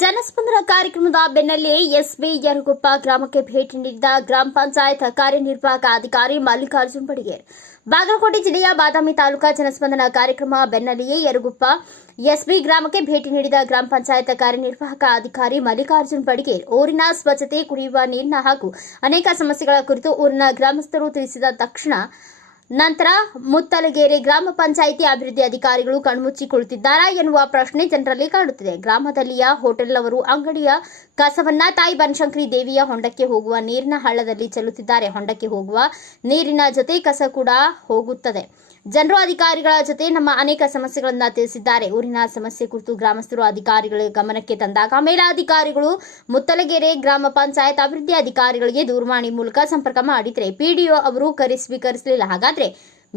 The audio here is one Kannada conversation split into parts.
ಜನಸ್ಪಂದನ ಕಾರ್ಯಕ್ರಮದ ಬೆನ್ನಲ್ಲೇ ಎಸ್ಬಿ ಯರಗುಪ್ಪ ಗ್ರಾಮಕ್ಕೆ ಭೇಟಿ ನೀಡಿದ ಗ್ರಾಮ ಪಂಚಾಯತ್ ಕಾರ್ಯನಿರ್ವಾಹಕ ಅಧಿಕಾರಿ ಮಲ್ಲಿಕಾರ್ಜುನ್ ಬಡಿಗೇರ್. ಬಾಗಲಕೋಟೆ ಜಿಲ್ಲೆಯ ಬಾದಾಮಿ ತಾಲೂಕಾ ಜನಸ್ಪಂದನ ಕಾರ್ಯಕ್ರಮ ಬೆನ್ನಲ್ಲಿಯೇ ಯರಗುಪ್ಪ ಎಸ್ಬಿ ಗ್ರಾಮಕ್ಕೆ ಭೇಟಿ ನೀಡಿದ ಗ್ರಾಮ ಪಂಚಾಯತ್ ಕಾರ್ಯನಿರ್ವಾಹಕ ಅಧಿಕಾರಿ ಮಲ್ಲಿಕಾರ್ಜುನ್ ಬಡಿಗೇರ್. ಊರಿನ ಸ್ವಚ್ಛತೆ, ಕುಡಿಯುವ ನೀರಿನ ಹಾಗೂ ಅನೇಕ ಸಮಸ್ಯೆಗಳ ಕುರಿತು ಊರಿನ ಗ್ರಾಮಸ್ಥರು ತಿಳಿಸಿದ ತಕ್ಷಣ ನಂತರ ಮುತ್ತಲಗೇರಿ ಗ್ರಾಮ ಪಂಚಾಯಿತಿ ಅಭಿವೃದ್ಧಿ ಅಧಿಕಾರಿಗಳು ಕಣ್ಮುಚ್ಚಿ ಕುಳಿತಿದ್ದಾರಾ ಎನ್ನುವ ಪ್ರಶ್ನೆ ಜನರಲ್ಲಿ ಕಾಡುತ್ತಿದೆ. ಗ್ರಾಮದಲ್ಲಿಯ ಹೋಟೆಲ್ನವರು ಅಂಗಡಿಯ ಕಸವನ್ನ ತಾಯಿ ಬನಶಂಕರಿ ದೇವಿಯ ಹೊಂಡಕ್ಕೆ ಹೋಗುವ ನೀರಿನ ಹಳ್ಳದಲ್ಲಿ ಚೆಲ್ಲುತ್ತಿದ್ದಾರೆ. ಹೊಂಡಕ್ಕೆ ಹೋಗುವ ನೀರಿನ ಜೊತೆ ಕಸ ಕೂಡ ಹೋಗುತ್ತದೆ. ಜನರು ಅಧಿಕಾರಿಗಳ ಜೊತೆ ನಮ್ಮ ಅನೇಕ ಸಮಸ್ಯೆಗಳನ್ನ ತಿಳಿಸಿದ್ದಾರೆ. ಊರಿನ ಸಮಸ್ಯೆ ಕುರಿತು ಗ್ರಾಮಸ್ಥರು ಅಧಿಕಾರಿಗಳ ಗಮನಕ್ಕೆ ತಂದಾಗ ಮೇಲಾಧಿಕಾರಿಗಳು ಮುತ್ತಲಗೆರೆ ಗ್ರಾಮ ಪಂಚಾಯತ್ ಅಭಿವೃದ್ಧಿ ಅಧಿಕಾರಿಗಳಿಗೆ ದೂರವಾಣಿ ಮೂಲಕ ಸಂಪರ್ಕ ಮಾಡಿದ್ರೆ ಪಿಡಿಒ ಅವರು ಕರೆ ಸ್ವೀಕರಿಸಲಿಲ್ಲ. ಹಾಗಾದ್ರೆ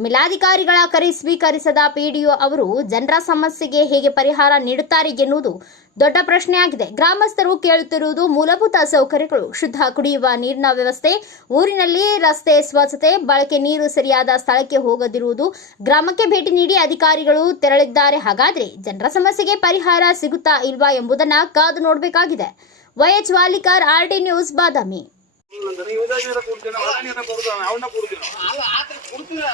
ಮೇಲಾಧಿಕಾರಿಗಳ ಕರೆ ಸ್ವೀಕರಿಸದ ಪಿಡಿಒ ಅವರು ಜನರ ಸಮಸ್ಯೆಗೆ ಹೇಗೆ ಪರಿಹಾರ ನೀಡುತ್ತಾರೆ ಎನ್ನುವುದು ದೊಡ್ಡ ಪ್ರಶ್ನೆಯಾಗಿದೆ. ಗ್ರಾಮಸ್ಥರು ಕೇಳುತ್ತಿರುವುದು ಮೂಲಭೂತ ಸೌಕರ್ಯಗಳು. ಶುದ್ಧ ಕುಡಿಯುವ ನೀರಿನ ವ್ಯವಸ್ಥೆ, ಊರಿನಲ್ಲಿ ರಸ್ತೆ ಸ್ವಚ್ಛತೆ, ಬಳಕೆ ನೀರು ಸರಿಯಾದ ಸ್ಥಳಕ್ಕೆ ಹೋಗದಿರುವುದು. ಗ್ರಾಮಕ್ಕೆ ಭೇಟಿ ನೀಡಿ ಅಧಿಕಾರಿಗಳು ತೆರಳಿದ್ದಾರೆ. ಹಾಗಾದರೆ ಜನರ ಸಮಸ್ಯೆಗೆ ಪರಿಹಾರ ಸಿಗುತ್ತಾ ಇಲ್ವಾ ಎಂಬುದನ್ನ ಕಾದು ನೋಡಬೇಕಾಗಿದೆ. YH Walikar, RT news, Badami.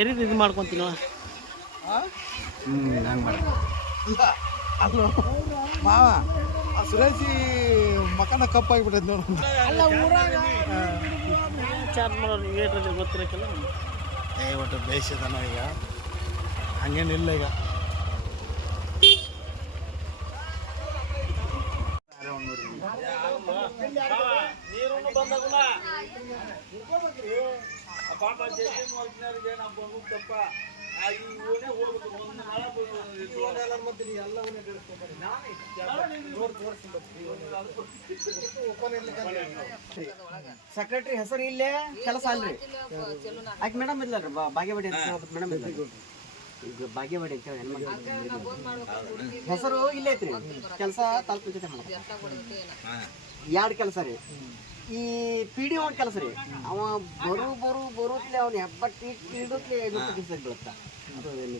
ಎರಿದು ಇದು ಮಾಡ್ಕೊಂತೀನ ಅದು ಮಾವ ಆ ಸುರೇಶಿ ಮಕನ ಕಪ್ಪಾಗಿಬಿಟ್ಟೈತೆ ನೋಡು. ಚಾರ್ಜ್ ಮಾಡೋರು ಏಟ್ರಲ್ಲಿ ಗೊತ್ತಿರಕ್ಕೆಲ್ಲ. ಏ ಒಟ್ಟು ಬೇಯಿಸಿದಾನ ಈಗ. ಹಂಗೇನಿಲ್ಲ ಈಗ ನೀರು ಪಾಪ ನಾವು ತಪ್ಪ ಮಳ ಸೆಕ್ರೆಟರಿ ಹೆಸರು ಇಲ್ಲೇ? ಕೆಲಸ ಅಲ್ರಿ? ಆಕೆ ಮೇಡಮ್ ಇದ್ಲಲ್ರಿ ಬಾ- ಭಾಗ್ಯವಾಡಿ ಅಂತ ಮೇಡಮ್ ಇಲ್ಲ ಈಗ ಭಾಗ್ಯವಾಡಿ ಅಂತ ಹೆಸರು ಇಲ್ಲೇ ಐತ್ರಿ? ಕೆಲಸ ತಾಲೂಕು ಜೊತೆ ಎರಡು ಕೆಲಸ ರೀ? ಈ ಪಿ ಡಿ ಒಂದು ಕೆಲಸ ರೀ. ಅವ ಬರು ಬರು ಬರುತ್ಲೆ ಅವ್ನ ಹೆಬ್ಬಟ್ಟಿ ಐವತ್ತು ದಿವಸ ಬೀಳುತ್ತ. ಅದು. ನೀ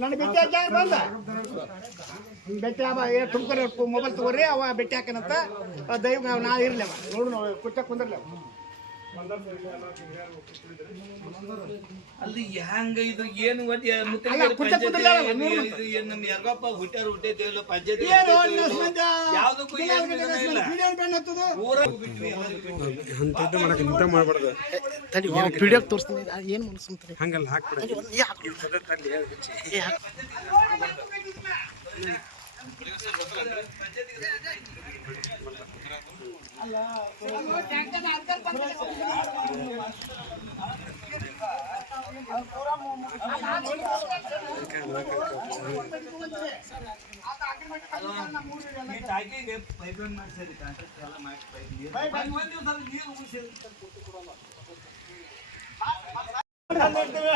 ನನ್ನ ಬೆಟ್ಟಿ ಹಾಕ್ಯಾಗ ಬಂದ? ಬೆಟ್ಟಿ ಅವ ಮೊಬೈಲ್ ತಗೋರಿ ಅವ ಬೆಟ್ಟಿ ಹಾಕನಂತ ದೈವ ನಾವು ನಾ ಇರ್ಲಿ ಅವ. ನೋಡು ನಾವು ಕುಟ್ಟ ಕುಂದ್ರಲ್ಲ ಅಲ್ಲಿ ಹೆಂಗ ಇದು? ಏನು ಒಟ್ಟು ಮುತ್ತಲಿಗೆ ಅಲ್ಲ, ನೋಡು ಇದು? ಏನು ನಮ್ಮ ಯರ್ಗಪ್ಪ ಹುಟ್ಟ್ಯಾರ ಹುಟ್ಟೈತಿಲ್ಲ ಪಂಚಾಯತಿ? ಯಾವ್ದಕ್ಕೂ ದಿನ ಇಲ್ಲ ವಿಡಿಯೋ. ತಡಿ ತೋರಿಸ್ತೀನಿ. ಏನು ಹಂಗಲ್ಲ ಹಾಕ್ಬಿಡ.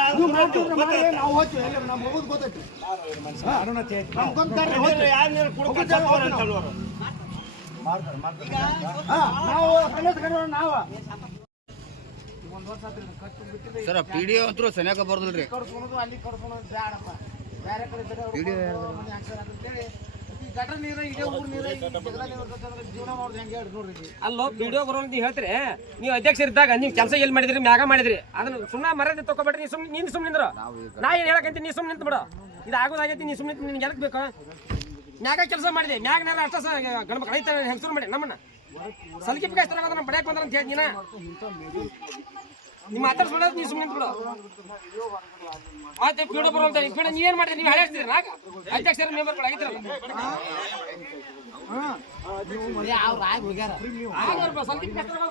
ಅದು ಮಾಡ್ತಿದ್ರೆ ಮಾಡಿ, ನಾವು ಹೋಗ್ತೀವಿ ಎಲ್ಲ ನಮ್ಮ ಹೋಗೋದು ಗೊತ್ತೈತಿ ನಮ್ಗ್ ಗೊತ್ತಾದ್ರೆ ಹೋಗ್ತೀವಿ. ನಾವು. ಸರ್ ಪಿ ಡಿ ಅಂತೂ ಸನ್ಯಾಕ ಬರ್ದಲ್ರಿ. ಅಲ್ಲಿ ವಿಡಿಯೋ ಬರೋ ನೀವು? ಹೇಳ್ತೀರಿ? ನೀವು ಅಧ್ಯಕ್ಷ ಇದ್ದಾಗ ನೀವು ಕೆಲಸ ಎಲ್ಲಿ ಮಾಡಿದ್ರಿ ಮ್ಯಾಗ ಮಾಡಿದ್ರಿ? ಅದನ್ನ ಸುಮ್ಮನೆ ಮರ್ಯಾದೆ ತಗೋಬೇಡ್ರಿ ನೀ ಸುಮ್ಮನೆ ನೀನು ಸುಮ್ಮನೆ ನಿಂದ್ರು ನಾ ಏನು ಹೇಳಕಂತೀನಿ ನೀ ಸುಮ್ಮನೆ ನಿಂತು ಬಿಡು ಇದು ಆಗೋದಾಗೈತಿ ನೀ ಸುಮ್ಮನೆ ನಿನ್ಗೆ ಎದಕ್ ಬೇಕು? ಮ್ಯಾಗ ಕೆಲಸ ಮಾಡಿದೆ. ಮ್ಯಾಗ ನಾನು ಅಷ್ಟ ಗಣಪ ರೈತ ಹೆಸರು ಮಾಡಿ. ನಮ್ಮನ್ನ ಸಲಿಕೆ ಪಿಕಾಯ್ತಾರ ನಮ್ಮ ಪಡ್ಯಾಕ್ ಬಂದ್ರ ಅಂತ ಹೇಳಿ ನೀವು ನಿಮ್ಮ ಮಾತಾಡ್ಸ್ಬಿಡೋದು ನೀವು ಸುಮ್ಮನೆ ಬಿಡು ಆಯ್ತು ಪೀಡ ಬರುವಂತ ಪೀಡ ನೀ ಏನ್ ಮಾಡಿದ್ರಿ? ನೀವು ನಾಗ ಅಧ್ಯಕ್ಷರ ಮೆಂಬರ್ಗಳು ಆಗಿದ್ರಲ್ಲ. ಆಗಿ ಹೋಗ್ಯಾರ ಆಗ್ಯಾರಪ್ಪ, ಸಂದೀಪ್ ಕಷ್ಟಗಳು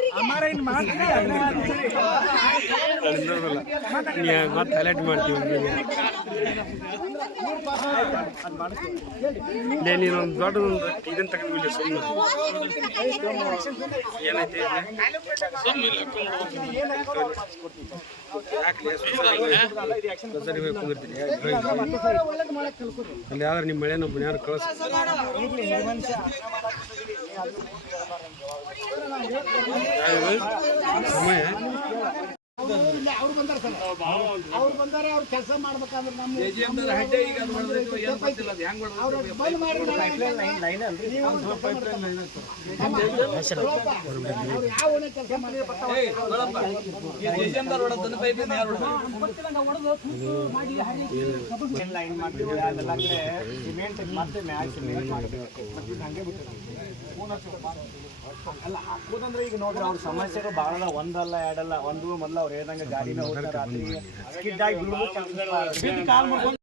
ಮತ್ತೆ ಹೈಲೈಟ್ ಮಾಡ್ತೀವಿ ನೀನೊಂದು ದೊಡ್ಡ ಇದನ್ನ ತಗೊಂಡಿಲ್ಲ ಸುಮ್ಮನೆ ಏನೈತಿ ಅಲ್ಲಿ ಯಾರು ನಿಮ್ಮ ಮಳೆನ ಯಾರು ಕಳಿಸ್ ಸಮಯ ಅವ್ರು ಬಂದಾರ ಸರ್. ಅವ್ರು ಬಂದಾರೆ ಅವ್ರು ಕೆಲಸ ಮಾಡ್ಬೇಕಂದ್ರೆ ನಮ್ಮ ಯಾವ ಕೆಲಸ ಮಾಡಿ ಲೈನ್ ಮಾಡ್ತೀವಿ ಅದೆಲ್ಲ ಕಡೆ ಸಿಮೆಂಟ್ ಮತ್ತೆ ಹಂಗೆ ಅಲ್ಲ ಹಾಕೋದಂದ್ರೆ ಈಗ ನೋಡ್ರಿ ಅವ್ರ ಸಮಸ್ಯೆಗಳು ಭಾಳ ಒಂದಲ್ಲ ಎರಡಲ್ಲ ಒಂದು ಮೊದಲ ಅವ್ರು और ये रंग गाड़ी में होता रात्रि स्किड डाइव ग्लू